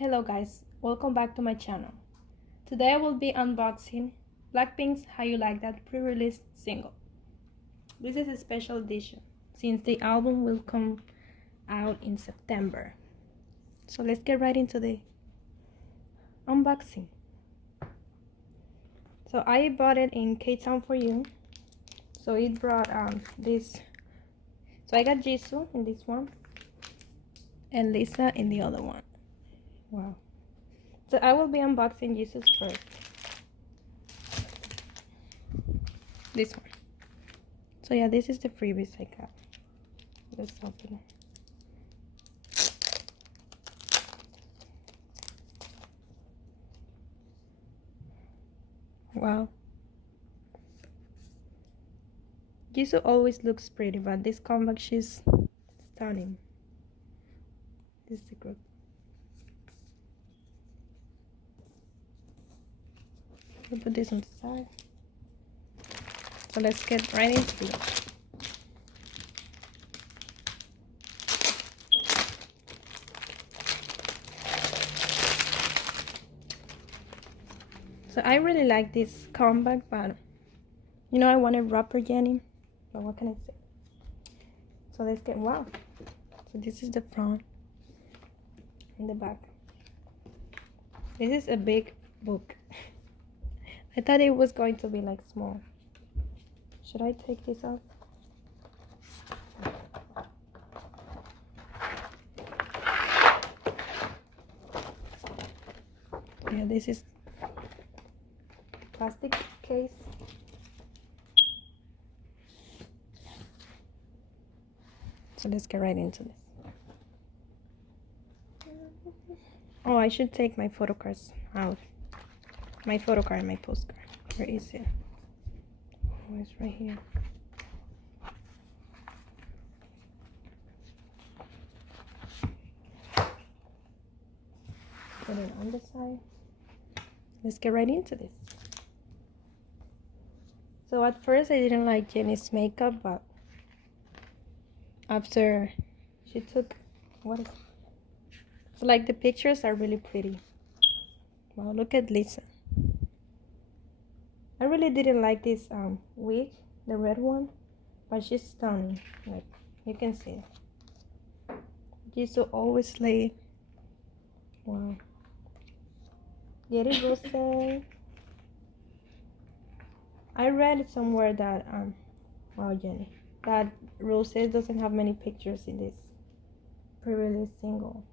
Hello guys, welcome back to my channel. Today I will be unboxing Blackpink's How You Like That pre-release single. This is a special edition since the album will come out in September. So let's get right into the unboxing. So I bought it in K-Town for You. So it brought this. So I got Jisoo in this one and Lisa in the other one. Wow. So I will be unboxing Jisoo's first. This one. So yeah, this is the freebies I got. Let's open it. Wow. Jisoo always looks pretty, but this comeback she's stunning. This is the group. We'll put this on the side. So let's get right into it. So I really like this comeback, but you know I wanted rapper Jenny, but what can I say? So let's get, wow. So this is the front and the back. This is a big book. I thought it was going to be like small. Should I take this off? Yeah, this is plastic case. So let's get right into this. Oh, I should take my photo cards out. My photo card and my postcard. Where is it? Oh, it's right here. Put it on the side. Let's get right into this. So at first I didn't like Jenny's makeup, but after she took, what is it? So like the pictures are really pretty. Wow, look at Lisa. I really didn't like this wig, the red one, but she's stunning. Like you can see it. Jisoo always late. Wow. Get it, Rose? I read somewhere that wow, Jenny, that Rose doesn't have many pictures in this pre-release single.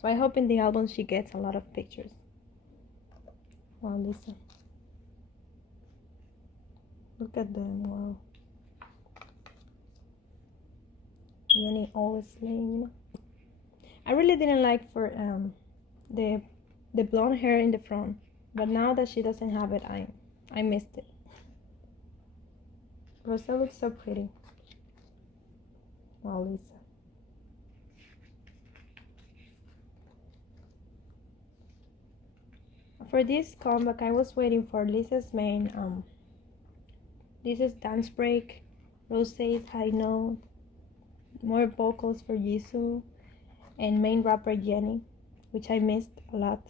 So I hope in the album she gets a lot of pictures. Wow, Lisa. Look at them, wow. Jenny always lame. I really didn't like for the blonde hair in the front, but now that she doesn't have it, I missed it. Rosa looks so pretty. Wow, Lisa. For this comeback, I was waiting for Lisa's main Lisa's dance break, Rose's high note, more vocals for Jisoo, and main rapper Jenny, which I missed a lot.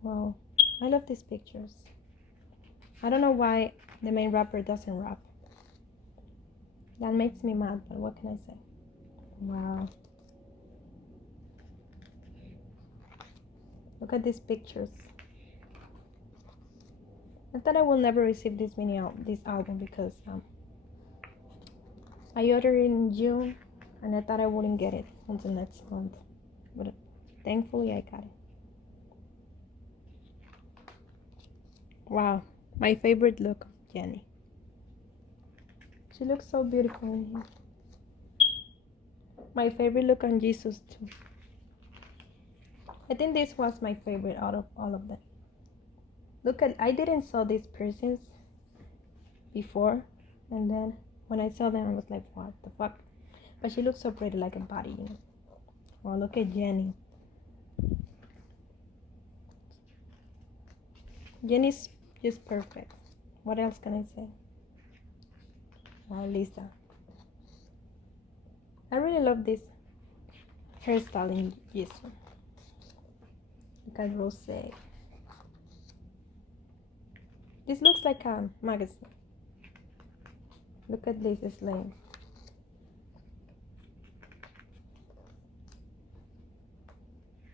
Wow, I love these pictures. I don't know why the main rapper doesn't rap. That makes me mad, but what can I say? Wow. Look at these pictures. I thought I will never receive this album because I ordered it in June and I thought I wouldn't get it until next month, but thankfully I got it. Wow, my favorite look of Jenny. She looks so beautiful in here. My favorite look on Jesus too. I think this was my favorite out of all of them. Look at, I didn't saw these piercings before, and then when I saw them I was like, what the fuck? But she looks so pretty, like a body, you know. Wow, look at Jenny. Jenny's just perfect. What else can I say? Wow, Lisa. I really love this hairstyle in Jisoo. Look at Rose. This looks like a magazine. Look at this slave.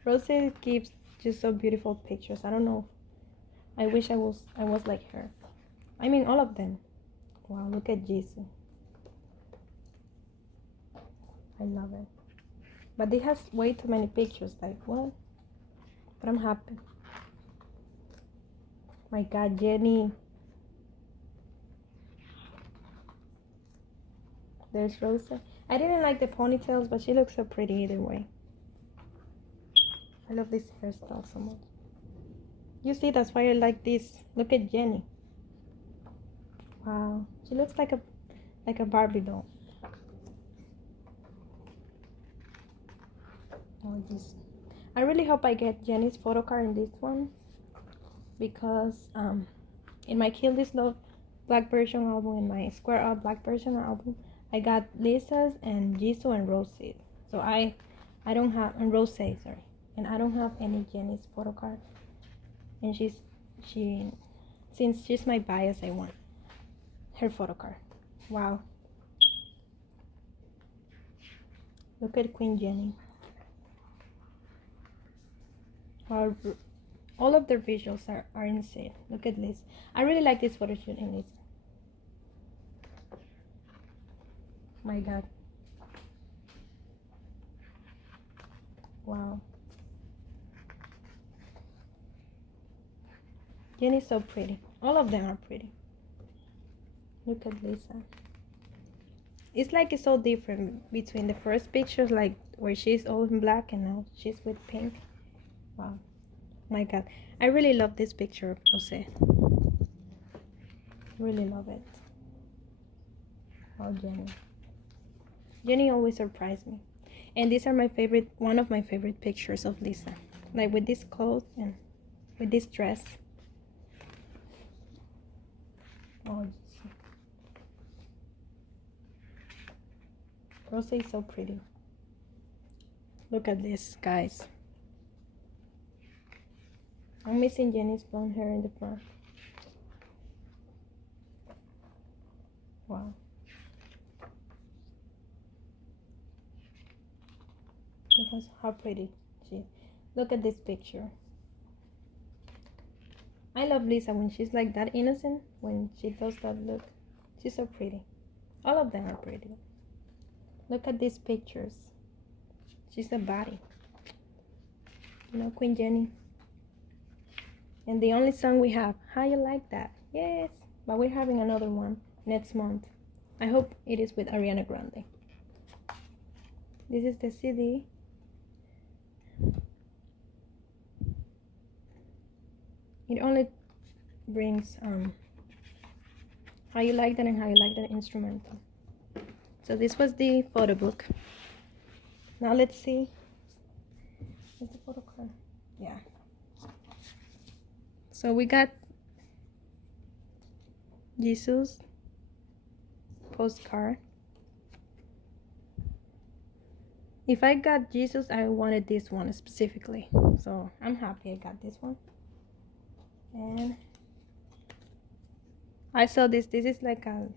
Rose gives just so beautiful pictures. I don't know. I wish I was like her. I mean, all of them. Wow, look at Jesus. I love it. But it has way too many pictures. Like, what? But I'm happy. My God, Jenny. There's Rosa. I didn't like the ponytails, but she looks so pretty either way. I love this hairstyle so much. You see, that's why I like this. Look at Jenny. Wow, she looks like a Barbie doll. Oh, this. I really hope I get Jenny's photo card in this one, because in my Kill This Love Black version album, in my Square Up Black version album, I got Lisa's and Jisoo and Rose's. So I don't have, and Rose, sorry, and I don't have any Jenny's photo card. And since she's my bias, I want her photo card. Wow. Look at Queen Jenny. Wow, all of their visuals are insane. Look at this. I really like this photo shoot in this. My God. Wow. Jenny's so pretty. All of them are pretty. Look at Lisa. It's like it's so different between the first pictures, like where she's all in black, and now she's with pink. Wow. My God. I really love this picture of Rose. Really love it. Oh, Jenny. Jenny always surprised me. And these are one of my favorite pictures of Lisa. Like with this clothes and with this dress. Oh, Rose is so pretty. Look at this, guys. I'm missing Jenny's blonde hair in the front. Wow. Look how pretty she is. Look at this picture. I love Lisa when she's like that innocent, when she does that look. She's so pretty. All of them are pretty. Look at these pictures. She's a body. You know, Queen Jenny. And the only song we have, how you like that? Yes, but we're having another one next month. I hope it is with Ariana Grande. This is the CD. It only brings how you like that and how you like that instrumental. So this was the photo book. Now let's see. Is the photo card? Yeah. So we got Jesus postcard. If I got Jesus, I wanted this one specifically. So I'm happy I got this one. And I saw this. This is like a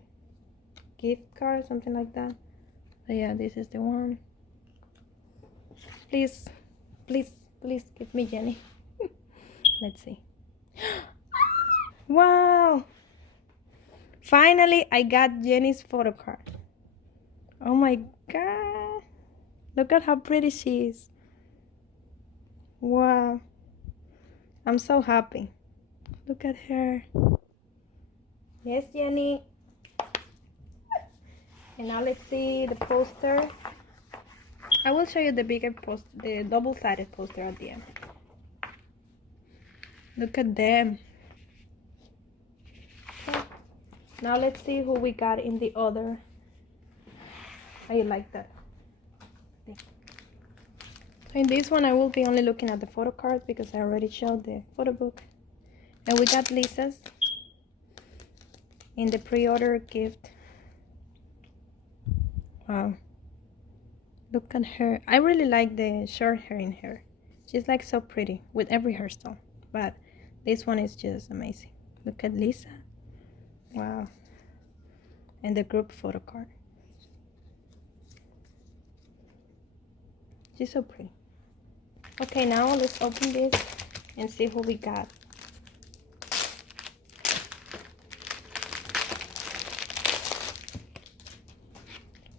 gift card, something like that. So yeah, this is the one. Please, please, please give me Jenny. Let's see. Wow! Finally, I got Jenny's photo card. Oh my God! Look at how pretty she is. Wow! I'm so happy. Look at her. Yes, Jenny. And now let's see the poster. I will show you the bigger poster, the double-sided poster at the end. Look at them. Now let's see who we got in the other. How you like that? So in this one, I will be only looking at the photo cards because I already showed the photo book. And we got Lisa's in the pre-order gift. Wow. Look at her. I really like the short hair in her. She's like so pretty with every hairstyle, but this one is just amazing. Look at Lisa. Wow. And the group photo card. She's so pretty. Okay, now let's open this and see what we got.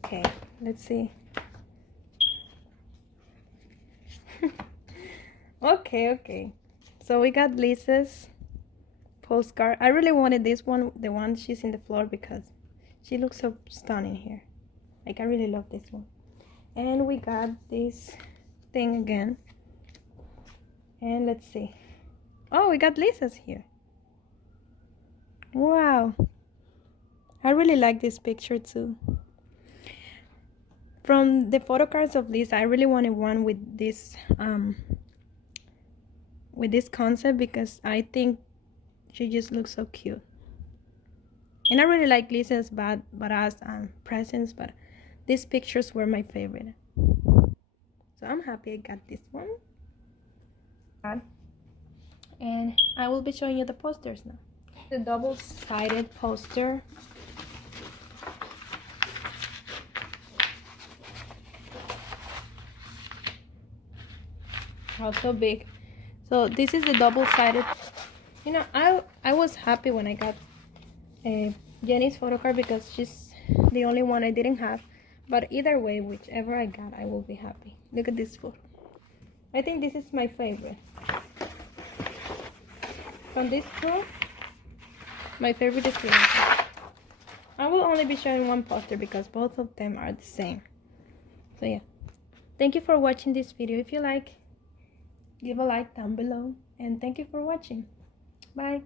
Okay, let's see. Okay. So we got Lisa's postcard. I really wanted this one, the one she's in the floor, because she looks so stunning here. Like, I really love this one. And we got this thing again. And let's see. Oh, we got Lisa's here. Wow. I really like this picture too. From the photo cards of Lisa, I really wanted one with this concept, because I think she just looks so cute. And I really like Lisa's badass presents, but these pictures were my favorite. So I'm happy I got this one. And I will be showing you the posters now. The double-sided poster. Also big. So this is the double-sided. You know, I was happy when I got Jenny's photo card, because she's the only one I didn't have. But either way, whichever I got, I will be happy. Look at this photo. I think this is my favorite. From this two, my favorite is this. I will only be showing one poster because both of them are the same. So yeah. Thank you for watching this video. If you like, give a like down below. And thank you for watching. Bye.